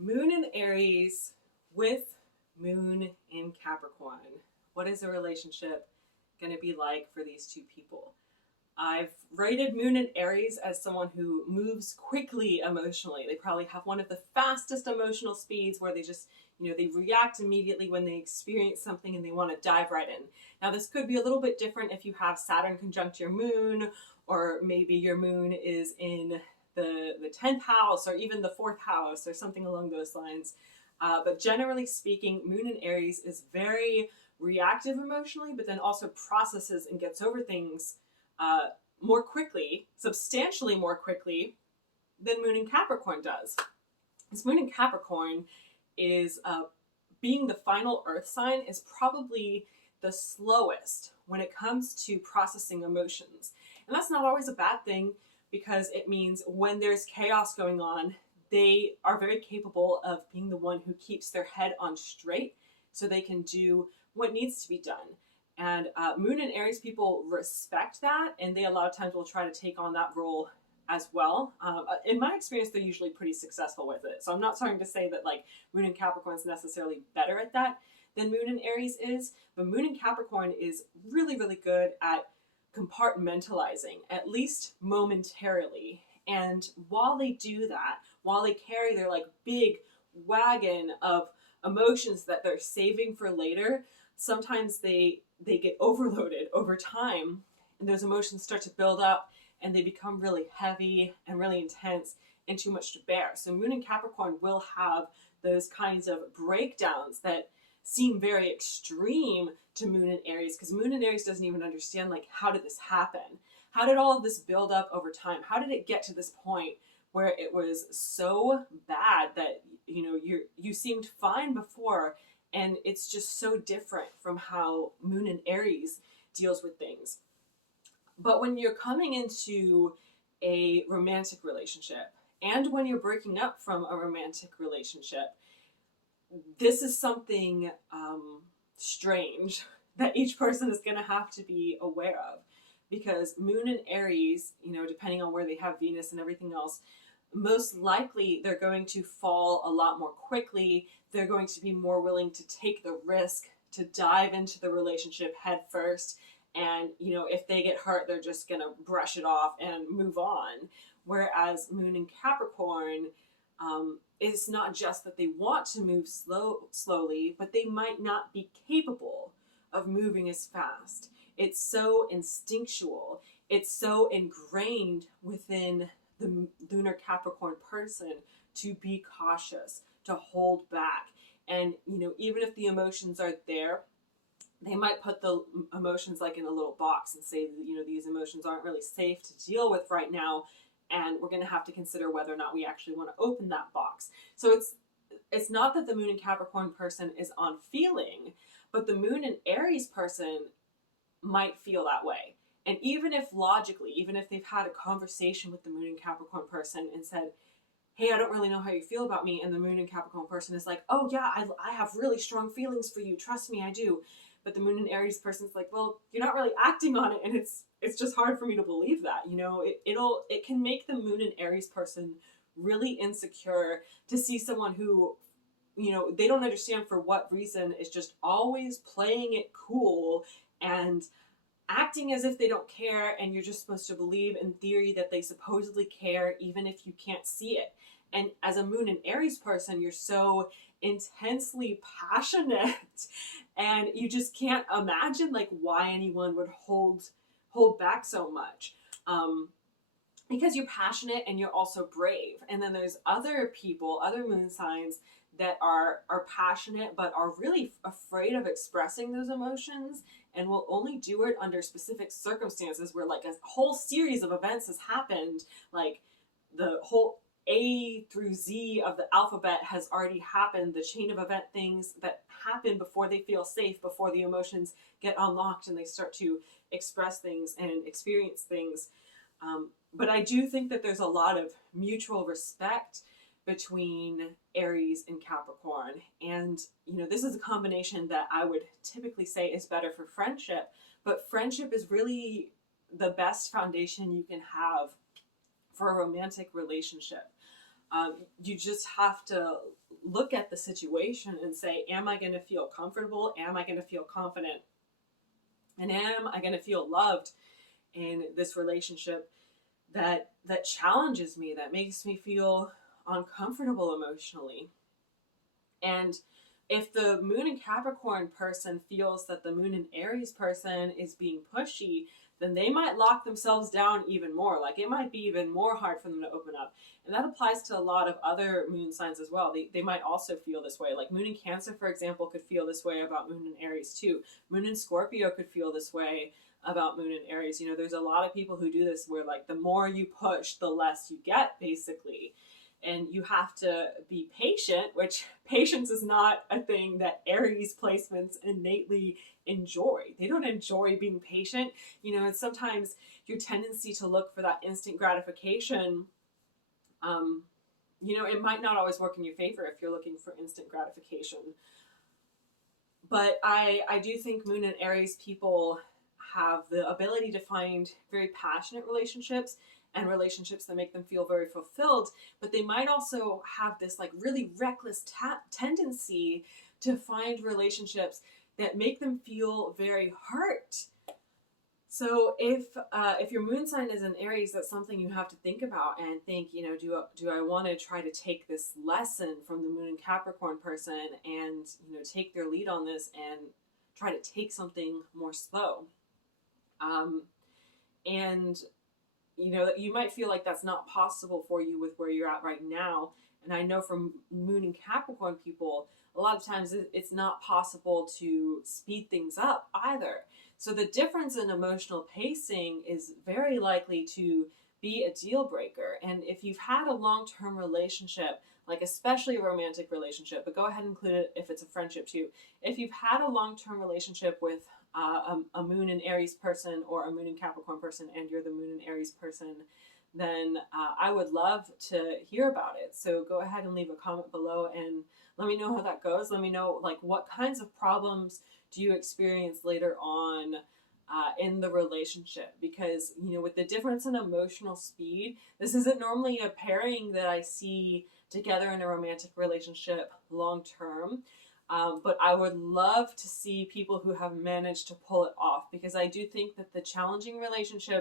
Moon in Aries with Moon in Capricorn. What is the relationship going to be like for these two people? I've rated Moon in Aries as someone who moves quickly emotionally. They probably have one of the fastest emotional speeds where they just, they react immediately when they experience something and they want to dive right in. Now, this could be a little bit different if you have Saturn conjunct your moon, or maybe your moon is in the 10th house or even the 4th house or something along those lines. But generally speaking, Moon in Aries is very reactive emotionally, but then also processes and gets over things more quickly, substantially more quickly than Moon in Capricorn does. This Moon in Capricorn is being the final Earth sign is probably the slowest when it comes to processing emotions. And that's not always a bad thing, because it means when there's chaos going on, they are very capable of being the one who keeps their head on straight so they can do what needs to be done. And Moon and Aries people respect that, and they a lot of times will try to take on that role as well. In my experience, they're usually pretty successful with it. So I'm not starting to say that like Moon in Capricorn is necessarily better at that than Moon in Aries is, but Moon in Capricorn is really, really good at compartmentalizing, at least momentarily. And while they do that, while they carry their like big wagon of emotions that they're saving for later, sometimes they get overloaded over time, and those emotions start to build up and they become really heavy and really intense and too much to bear. So Moon in Capricorn will have those kinds of breakdowns that seem very extreme to Moon in Aries, because Moon in Aries doesn't even understand, like, how did this happen? How did all of this build up over time? How did it get to this point where it was so bad that you seemed fine before, and it's just so different from how Moon in Aries deals with things. But when you're coming into a romantic relationship, and when you're breaking up from a romantic relationship, this is something strange that each person is going to have to be aware of, because Moon and Aries, depending on where they have Venus and everything else, most likely they're going to fall a lot more quickly. They're going to be more willing to take the risk to dive into the relationship head first. And, if they get hurt, they're just going to brush it off and move on. Whereas Moon in Capricorn, it's not just that they want to move slowly, but they might not be capable of moving as fast. It's so instinctual. It's so ingrained within the lunar Capricorn person to be cautious, to hold back. And, even if the emotions are there, they might put the emotions like in a little box and say that, these emotions aren't really safe to deal with right now, and we're going to have to consider whether or not we actually want to open that box. So it's not that the Moon in Capricorn person is on feeling, but the Moon in Aries person might feel that way. And even if logically, even if they've had a conversation with the Moon in Capricorn person and said, hey, I don't really know how you feel about me, and the Moon in Capricorn person is like, oh yeah, I have really strong feelings for you, trust me, I do. But the Moon in Aries person's like, well, you're not really acting on it, and it's just hard for me to believe that. It can make the Moon in Aries person really insecure to see someone who, they don't understand for what reason, is just always playing it cool and acting as if they don't care, and you're just supposed to believe in theory that they supposedly care, even if you can't see it. And as a Moon in Aries person, you're so intensely passionate and you just can't imagine like why anyone would hold back so much, because you're passionate and you're also brave. And then there's other people, other moon signs, that are passionate but are really afraid of expressing those emotions, and will only do it under specific circumstances where like a whole series of events has happened, like the whole A through Z of the alphabet has already happened, the chain of event things that happen before they feel safe, before the emotions get unlocked and they start to express things and experience things. But I do think that there's a lot of mutual respect between Aries and Capricorn. And, this is a combination that I would typically say is better for friendship, but friendship is really the best foundation you can have for a romantic relationship. You just have to look at the situation and say, am I going to feel comfortable? Am I going to feel confident? And am I going to feel loved in this relationship that challenges me, that makes me feel uncomfortable emotionally? And if the Moon in Capricorn person feels that the Moon in Aries person is being pushy, then they might lock themselves down even more. Like, it might be even more hard for them to open up. And that applies to a lot of other moon signs as well. They might also feel this way. Like, Moon in Cancer, for example, could feel this way about Moon in Aries too. Moon in Scorpio could feel this way about Moon in Aries. You know, there's a lot of people who do this where, like, the more you push, the less you get, basically. And you have to be patient, which patience is not a thing that Aries placements innately enjoy. They don't enjoy being patient. You know, and sometimes your tendency to look for that instant gratification, you know, it might not always work in your favor if you're looking for instant gratification. But I do think Moon and Aries people have the ability to find very passionate relationships and relationships that make them feel very fulfilled, but they might also have this like really reckless tendency to find relationships that make them feel very hurt. So if your moon sign is in Aries, that's something you have to think about and think, you know, do I want to try to take this lesson from the Moon and Capricorn person and, you know, take their lead on this and try to take something more slow. And you know, you might feel like that's not possible for you with where you're at right now. And I know from Moon and Capricorn people, a lot of times it's not possible to speed things up either. So the difference in emotional pacing is very likely to be a deal breaker. And if you've had a long-term relationship, like especially a romantic relationship, but go ahead and include it if it's a friendship too. If you've had a long-term relationship with a Moon in Aries person or a Moon in Capricorn person, and you're the Moon in Aries person, then I would love to hear about it. So go ahead and leave a comment below and let me know how that goes. Let me know, like, what kinds of problems do you experience later on in the relationship? Because, you know, with the difference in emotional speed, this isn't normally a pairing that I see together in a romantic relationship long term. But I would love to see people who have managed to pull it off, because I do think that the challenging relationship